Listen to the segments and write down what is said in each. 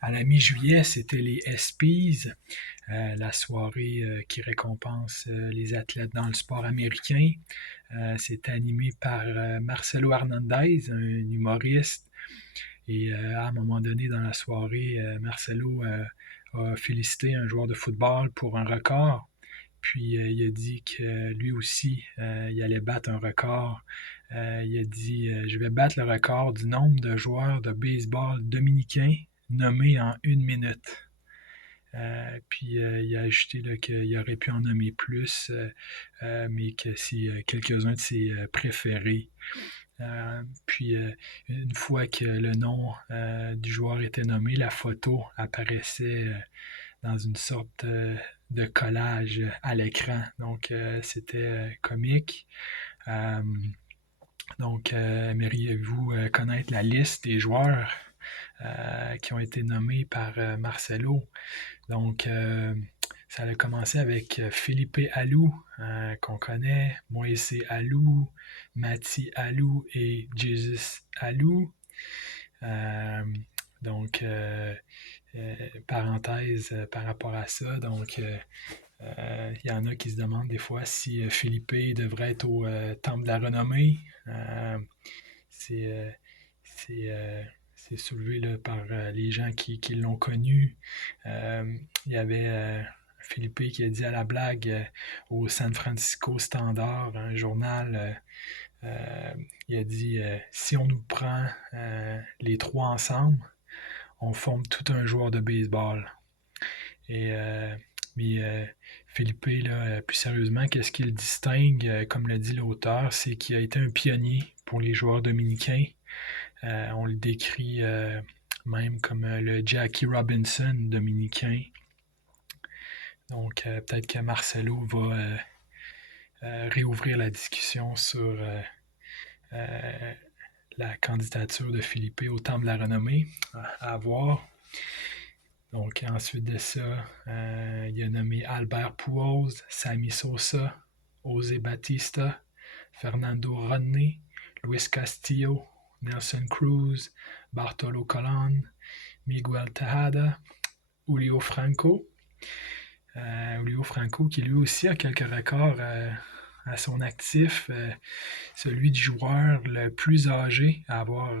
À la mi-juillet, c'était les ESPYs, la soirée qui récompense les athlètes dans le sport américain. C'était animé par Marcelo Hernandez, un humoriste. Et à un moment donné dans la soirée, Marcelo a félicité un joueur de football pour un record. Puis il a dit que lui aussi, il allait battre un record. Il a dit je vais battre le record du nombre de joueurs de baseball dominicains nommés en 1 minute. Puis il a ajouté qu'il aurait pu en nommer plus, mais que c'est quelques-uns de ses préférés. Puis une fois que le nom du joueur était nommé, la photo apparaissait dans une sorte de collage à l'écran. Donc c'était comique. Euh, donc aimeriez-vous connaître la liste des joueurs qui ont été nommés par Marcelo? Donc ça a commencé avec Felipe Alou, qu'on connaît, Moïse Alou, Mati Alou et Jesus Alou. Euh, donc, parenthèse par rapport à ça, donc il y en a qui se demandent des fois si Philippe devrait être au Temple de la Renommée. C'est euh, c'est c'est soulevé là, par les gens qui l'ont connu. Il y avait Philippe qui a dit à la blague au San Francisco Standard, un journal, il a dit si on nous prend les trois ensemble, on forme tout un joueur de baseball. Et mais Philippe, là, plus sérieusement, qu'est-ce qui le distingue, comme le dit l'auteur, c'est qu'il a été un pionnier pour les joueurs dominicains. On le décrit même comme le Jackie Robinson dominicain. Donc peut-être que Marcelo va réouvrir la discussion sur la candidature de Philippe au Temple de la Renommée. À voir. Donc, ensuite de ça, il a nommé Albert Pujols, Sammy Sosa, José Batista, Fernando Rodney, Luis Castillo, Nelson Cruz, Bartolo Colon, Miguel Tejada, Julio Franco. Julio Franco qui lui aussi a quelques records à son actif. Celui du joueur le plus âgé à avoir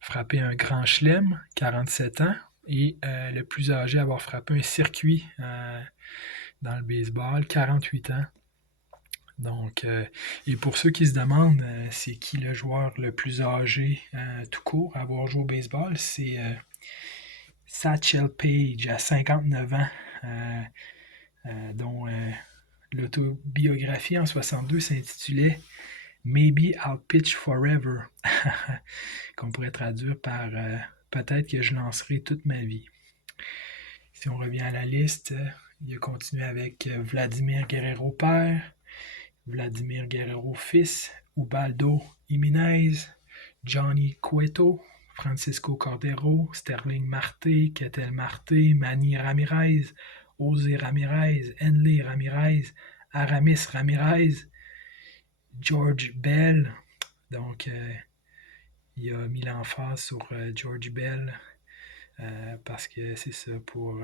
frappé un grand chelem, 47 ans, et le plus âgé à avoir frappé un circuit dans le baseball, 48 ans. Donc, et pour ceux qui se demandent c'est qui le joueur le plus âgé tout court à avoir joué au baseball, c'est Satchel Paige à 59 ans, dont l'autobiographie en 62 s'intitulait Maybe I'll Pitch Forever, qu'on pourrait traduire par peut-être que je lancerai toute ma vie. Si on revient à la liste, il a continué avec Vladimir Guerrero père, Vladimir Guerrero fils, Ubaldo Jiménez, Johnny Cueto, Francisco Cordero, Sterling Marte, Ketel Marte, Manny Ramirez, José Ramirez, Henley Ramirez, Aramis Ramirez, George Bell. Donc, il a mis l'emphase sur George Bell parce que c'est ça, pour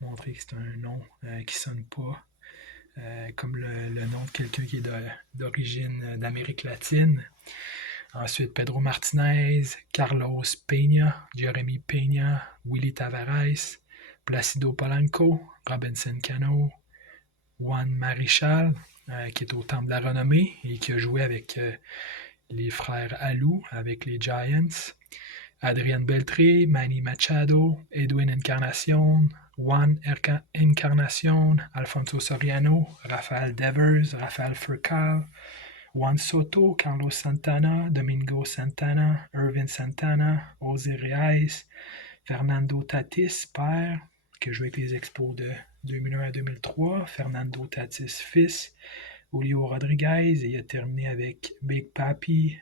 montrer que c'est un nom qui sonne pas comme le nom de quelqu'un qui est d'origine d'Amérique latine. Ensuite, Pedro Martinez, Carlos Peña, Jeremy Peña, Willy Tavares, Placido Polanco, Robinson Cano, Juan Marichal, qui est au Temple de la Renommée et qui a joué avec les frères Alou, avec les Giants, Adrian Beltré, Manny Machado, Edwin Encarnacion, Juan Encarnacion, Alfonso Soriano, Rafael Devers, Rafael Furcal, Juan Soto, Carlos Santana, Domingo Santana, Irvin Santana, José Reyes, Fernando Tatis, père, qui a joué avec les Expos de 2001 à 2003, Fernando Tatis, fils, Julio Rodriguez, et il a terminé avec Big Papi,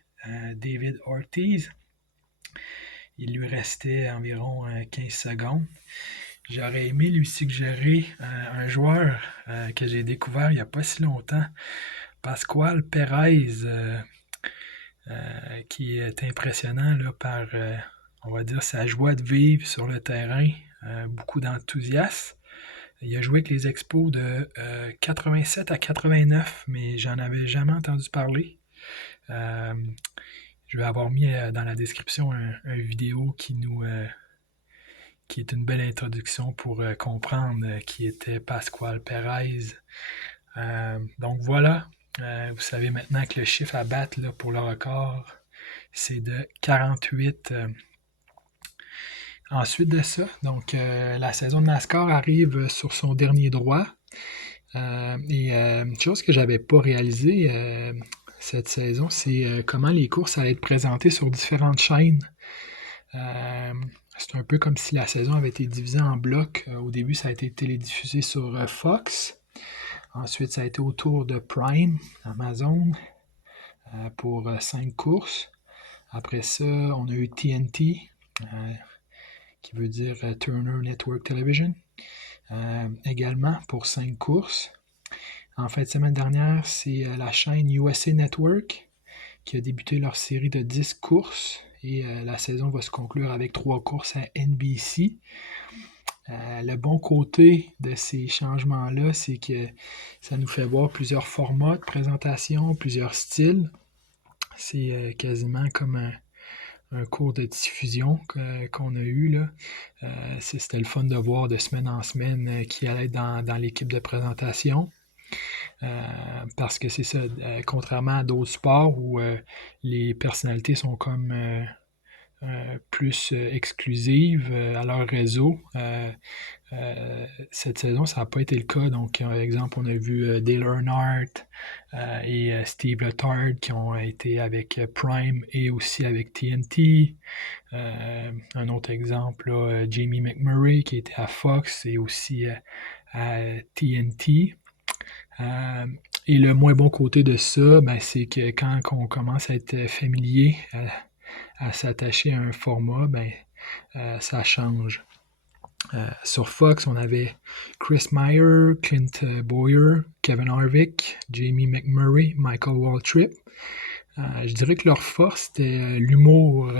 David Ortiz. Il lui restait environ 15 secondes. J'aurais aimé lui suggérer un joueur que j'ai découvert il n'y a pas si longtemps, Pascual Perez, qui est impressionnant là, par, on va dire, sa joie de vivre sur le terrain, beaucoup d'enthousiasme. Il a joué avec les Expos de 87 à 89, mais j'en avais jamais entendu parler. Je vais avoir mis dans la description un vidéo qui est une belle introduction pour comprendre qui était Pascual Perez. Donc voilà, vous savez maintenant que le chiffre à battre là, pour le record, c'est de 48. Ensuite de ça, donc la saison de NASCAR arrive sur son dernier droit. Et une chose que j'avais pas réalisée cette saison, c'est comment les courses allaient être présentées sur différentes chaînes. C'est un peu comme si la saison avait été divisée en blocs. Au début, ça a été télédiffusé sur Fox. Ensuite, ça a été autour de Prime, Amazon, pour 5 courses. Après ça, on a eu TNT, qui veut dire Turner Network Television, également pour 5 courses. En fin de semaine dernière, c'est la chaîne USA Network qui a débuté leur série de 10 courses et la saison va se conclure avec 3 courses à NBC. Le bon côté de ces changements-là, c'est que ça nous fait voir plusieurs formats de présentation, plusieurs styles. C'est quasiment comme un cours de diffusion qu'on a eu là. C'était le fun de voir de semaine en semaine qui allait être dans l'équipe de présentation. Parce que c'est ça, contrairement à d'autres sports où les personnalités sont comme plus exclusives à leur réseau, cette saison, ça n'a pas été le cas. Donc, par exemple, on a vu Dale Earnhardt et Steve Letard qui ont été avec Prime et aussi avec TNT. Un autre exemple, là, Jamie McMurray qui était à Fox et aussi à TNT. Et le moins bon côté de ça, ben, c'est que quand on commence à être familier, à s'attacher à un format, ben, ça change. Sur Fox, on avait Chris Meyer, Clint Bowyer, Kevin Harvick, Jamie McMurray, Michael Waltrip. Je dirais que leur force, c'était l'humour,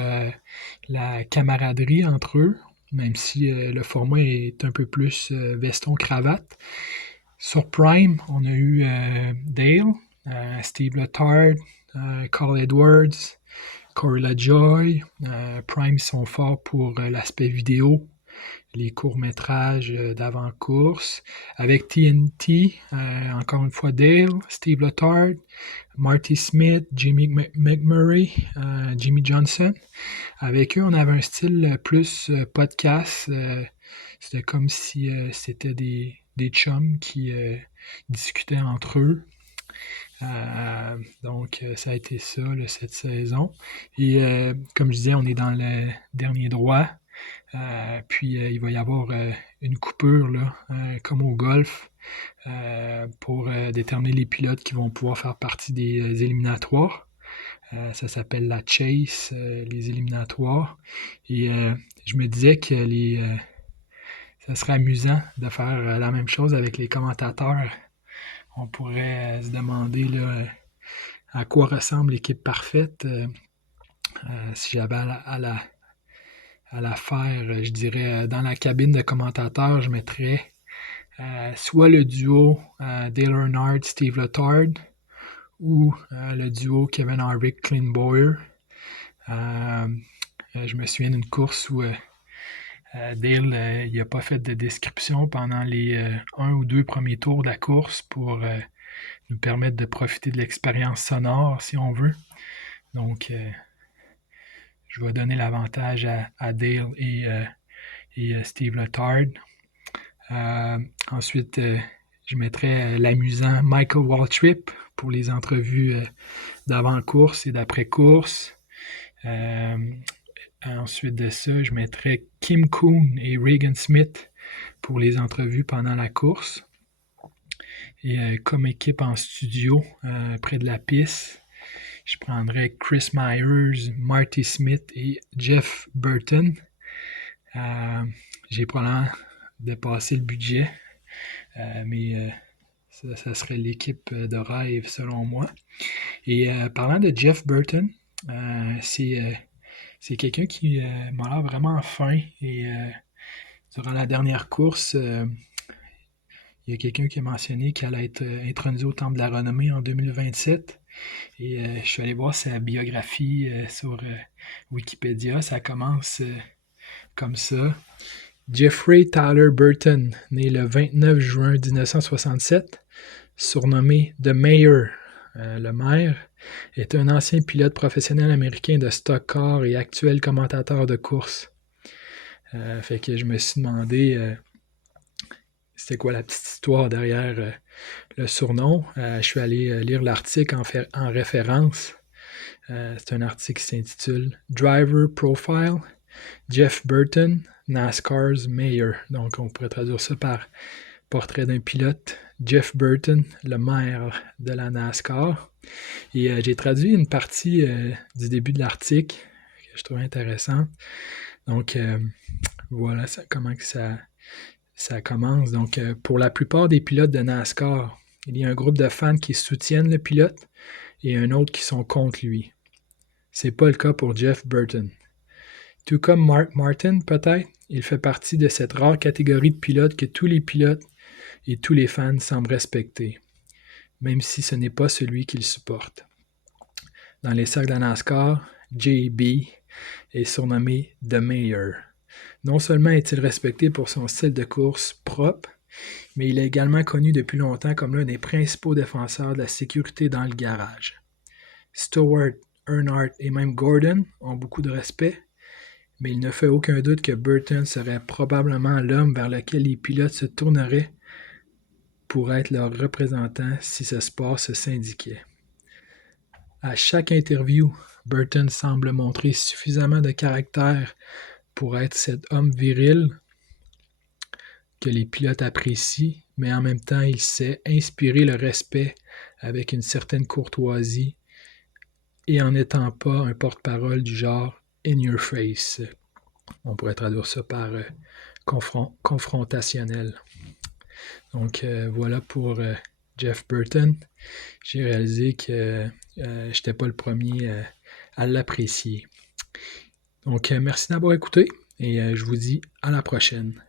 la camaraderie entre eux, même si le format est un peu plus veston-cravate. Sur Prime, on a eu Dale, Steve Letard, Carl Edwards, Corey LaJoy. Prime, ils sont forts pour l'aspect vidéo, les courts-métrages d'avant-course. Avec TNT, encore une fois Dale, Steve Letard, Marty Smith, Jimmy McMurray, Jimmy Johnson. Avec eux, on avait un style plus podcast. C'était comme si c'était des chums qui discutaient entre eux. Donc, ça a été ça là, cette saison. Et comme je disais, on est dans le dernier droit. Puis il va y avoir une coupure là, comme au golf pour déterminer les pilotes qui vont pouvoir faire partie des éliminatoires. Ça s'appelle la chase, les éliminatoires. Et je me disais que ça serait amusant de faire la même chose avec les commentateurs. On pourrait se demander là, à quoi ressemble l'équipe parfaite. Si j'avais à la faire, je dirais, dans la cabine de commentateurs, je mettrais soit le duo Dale Earnhardt, Steve Letard, ou le duo Kevin Harvick, Clint Bowyer. Je me souviens d'une course où Dale il n'a pas fait de description pendant les 1 ou 2 premiers tours de la course pour nous permettre de profiter de l'expérience sonore, si on veut. Donc, je vais donner l'avantage à Dale et Steve Letard. Ensuite, je mettrais l'amusant Michael Waltrip pour les entrevues d'avant-course et d'après-course. Ensuite de ça, je mettrais Kim Coon et Regan Smith pour les entrevues pendant la course. Et comme équipe en studio, près de la piste, je prendrais Chris Myers, Marty Smith et Jeff Burton. J'ai probablement dépassé le budget, mais ça serait l'équipe de rêve selon moi. Et parlant de Jeff Burton, C'est quelqu'un qui m'a l'air vraiment fin et durant la dernière course, il y a quelqu'un qui a mentionné qu'elle allait être intronisée au Temple de la Renommée en 2027. Et je suis allé voir sa biographie sur Wikipédia. Ça commence comme ça. Jeffrey Tyler Burton, né le 29 juin 1967, surnommé The Mayor, le maire, est un ancien pilote professionnel américain de stock car et actuel commentateur de course. Fait que je me suis demandé c'était quoi la petite histoire derrière le surnom. Je suis allé lire l'article en référence. C'est un article qui s'intitule Driver Profile, Jeff Burton, NASCAR's Mayor. Donc, on pourrait traduire ça par portrait d'un pilote, Jeff Burton, le maire de la NASCAR. Et j'ai traduit une partie du début de l'article que je trouvais intéressante. Donc, voilà comment que ça commence. Donc, pour la plupart des pilotes de NASCAR, il y a un groupe de fans qui soutiennent le pilote et un autre qui sont contre lui. C'est pas le cas pour Jeff Burton. Tout comme Mark Martin, peut-être, il fait partie de cette rare catégorie de pilotes que tous les pilotes et tous les fans semblent respecter, même si ce n'est pas celui qu'ils supportent. Dans les cercles de NASCAR, JB est surnommé The Mayor. Non seulement est-il respecté pour son style de course propre, mais il est également connu depuis longtemps comme l'un des principaux défenseurs de la sécurité dans le garage. Stewart, Earnhardt et même Gordon ont beaucoup de respect, mais il ne fait aucun doute que Burton serait probablement l'homme vers lequel les pilotes se tourneraient pour être leur représentant si ce sport se syndiquait. À chaque interview, Burton semble montrer suffisamment de caractère pour être cet homme viril que les pilotes apprécient, mais en même temps, il sait inspirer le respect avec une certaine courtoisie et en n'étant pas un porte-parole du genre « in your face ». On pourrait traduire ça par confrontationnel. Donc voilà pour Jeff Burton. J'ai réalisé que je n'étais pas le premier à l'apprécier. Donc merci d'avoir écouté et je vous dis à la prochaine.